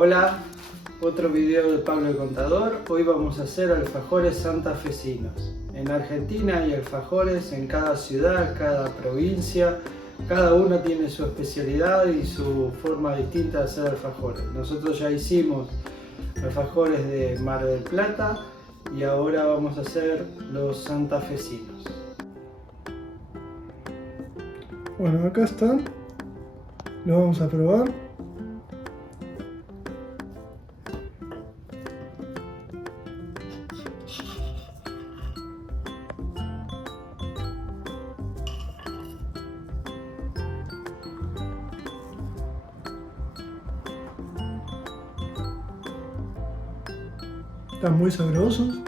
Hola, otro video de Pablo el Contador. Hoy vamos a hacer alfajores santafesinos. En Argentina hay alfajores en cada ciudad, cada provincia. Cada uno tiene su especialidad y su forma distinta de hacer alfajores. Nosotros ya hicimos alfajores de Mar del Plata y ahora vamos a hacer los santafesinos. Bueno, acá están. Los vamos a probar. Están muy sabrosos.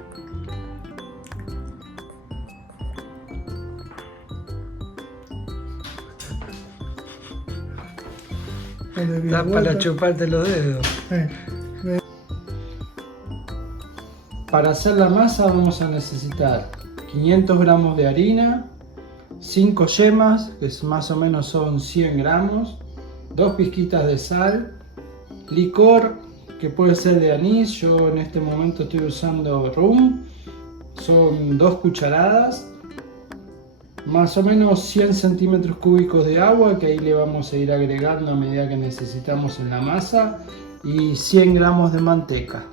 Da para chuparte los dedos. Para hacer la masa vamos a necesitar 500 gramos de harina, 5 yemas, que más o menos son 100 gramos, 2 pizquitas de sal, licor, que puede ser de anís, yo en este momento estoy usando rum, son 2 cucharadas, más o menos 100 centímetros cúbicos de agua, que ahí le vamos a ir agregando a medida que necesitamos en la masa, y 100 gramos de manteca.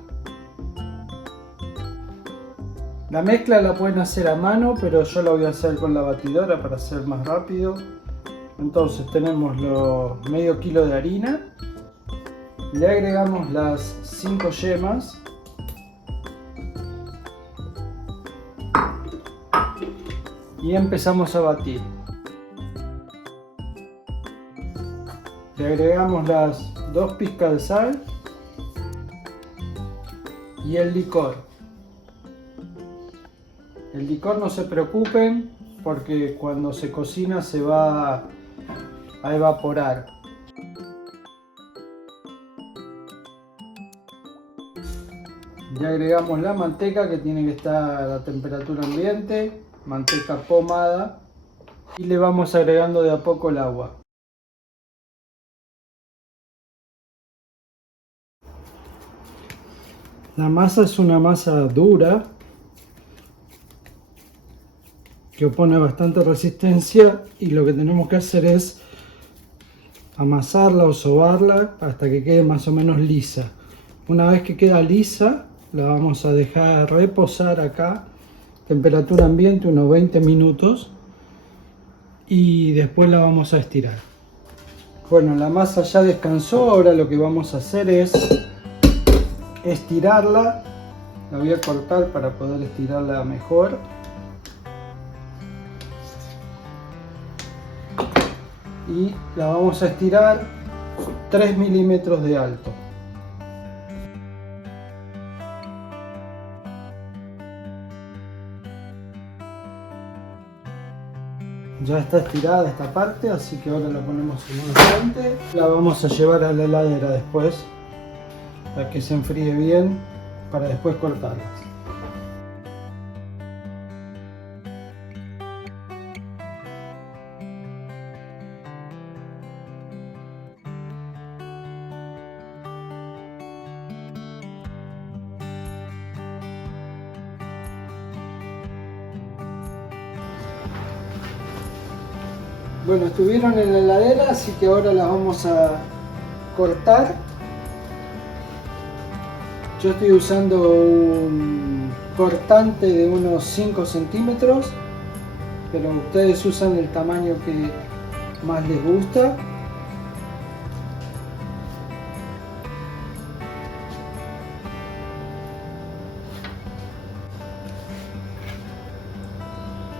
La mezcla la pueden hacer a mano, pero yo la voy a hacer con la batidora para hacer más rápido. Entonces tenemos los medio kilo de harina, le agregamos las 5 yemas y empezamos a batir. Le agregamos las 2 pizcas de sal y el licor. El licor, no se preocupen porque cuando se cocina se va a evaporar. Le agregamos la manteca, que tiene que estar a la temperatura ambiente, manteca pomada, y le vamos agregando de a poco el agua. La masa es una masa dura que opone bastante resistencia, y lo que tenemos que hacer es amasarla o sobarla hasta que quede más o menos lisa. Una vez que queda lisa, la vamos a dejar reposar acá, temperatura ambiente, unos 20 minutos, y después la vamos a estirar. Bueno, la masa ya descansó, ahora lo que vamos a hacer es estirarla. La voy a cortar para poder estirarla mejor. Y la vamos a estirar 3 milímetros de alto. Ya está estirada esta parte, así que ahora la ponemos en un frente. La vamos a llevar a la heladera después, para que se enfríe bien, para después cortarlas. Bueno, estuvieron en la heladera, así que ahora las vamos a cortar. Yo estoy usando un cortante de unos 5 centímetros, pero ustedes usan el tamaño que más les gusta.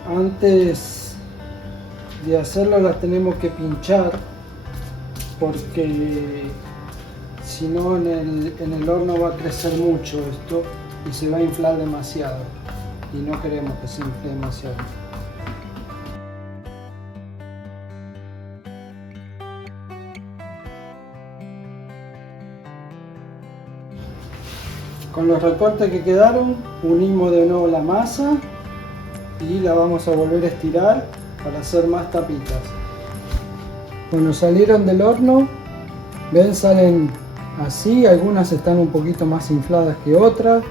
Antes de hacerlo las tenemos que pinchar, porque si no en el horno va a crecer mucho esto y se va a inflar demasiado, y no queremos que se infle demasiado. Con los recortes que quedaron, unimos de nuevo la masa y la vamos a volver a estirar para hacer más tapitas. Cuando salieron del horno, ven, salen así, algunas están un poquito más infladas que otras,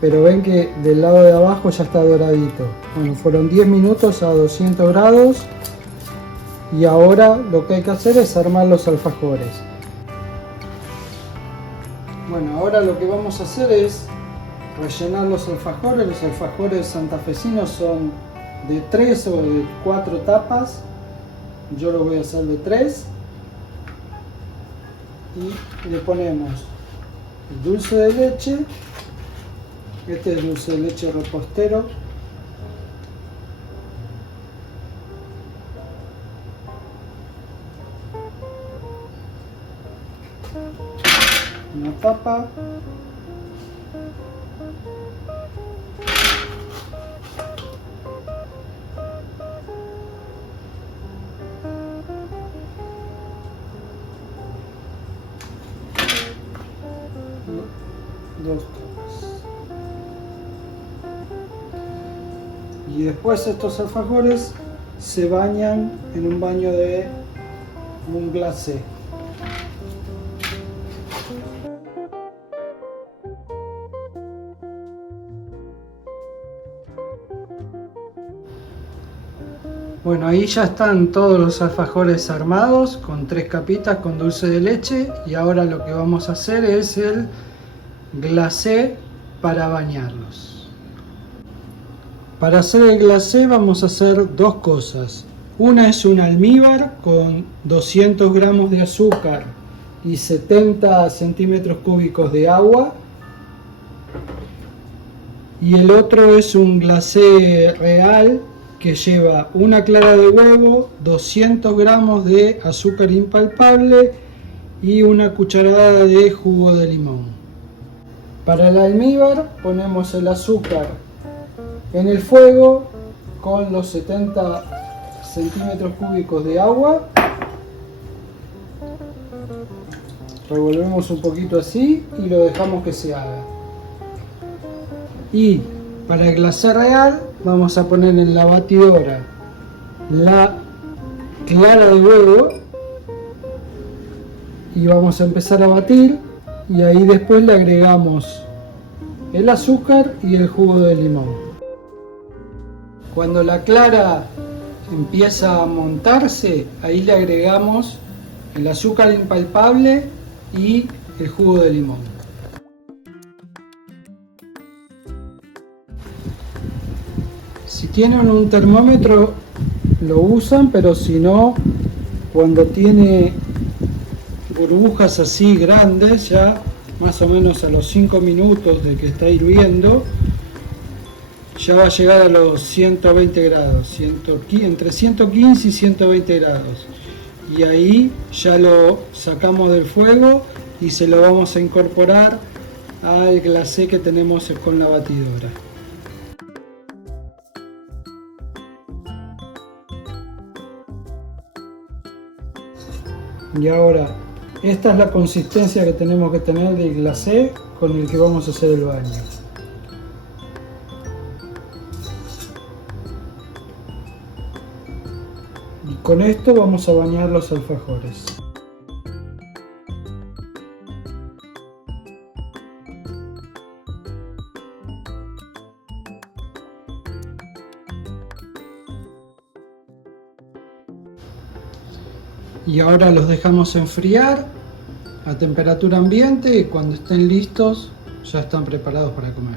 pero ven que del lado de abajo ya está doradito. Bueno, fueron 10 minutos a 200 grados y ahora lo que hay que hacer es armar los alfajores. Bueno, ahora lo que vamos a hacer es rellenar los alfajores. Los alfajores santafesinos son de 3 o de 4 tapas. Yo lo voy a hacer de 3. Y le ponemos el dulce de leche. Este es dulce de leche repostero. Una tapa. Dos tapas. Y después estos alfajores se bañan en un baño de un glacé. Bueno, ahí ya están todos los alfajores armados con 3 capitas con dulce de leche, y ahora lo que vamos a hacer es el glacé para bañarlos. Para hacer el glacé vamos a hacer dos cosas. Una es un almíbar con 200 gramos de azúcar y 70 centímetros cúbicos de agua. Y el otro es un glacé real que lleva una clara de huevo, 200 gramos de azúcar impalpable y una cucharada de jugo de limón. Para el almíbar ponemos el azúcar en el fuego con los 70 centímetros cúbicos de agua. Revolvemos un poquito así y lo dejamos que se haga. Y para el glacé real vamos a poner en la batidora la clara de huevo y vamos a empezar a batir, y ahí después le agregamos el azúcar y el jugo de limón. Cuando la clara empieza a montarse, ahí le agregamos el azúcar impalpable y el jugo de limón. Si tienen un termómetro lo usan, pero si no, cuando tiene burbujas así grandes, ya más o menos a los 5 minutos de que está hirviendo, ya va a llegar a los 120 grados, entre 115 y 120 grados. Y ahí ya lo sacamos del fuego y se lo vamos a incorporar al glacé que tenemos con la batidora. Y ahora, esta es la consistencia que tenemos que tener del glacé con el que vamos a hacer el baño. Y con esto vamos a bañar los alfajores. Y ahora los dejamos enfriar a temperatura ambiente, y cuando estén listos ya están preparados para comer.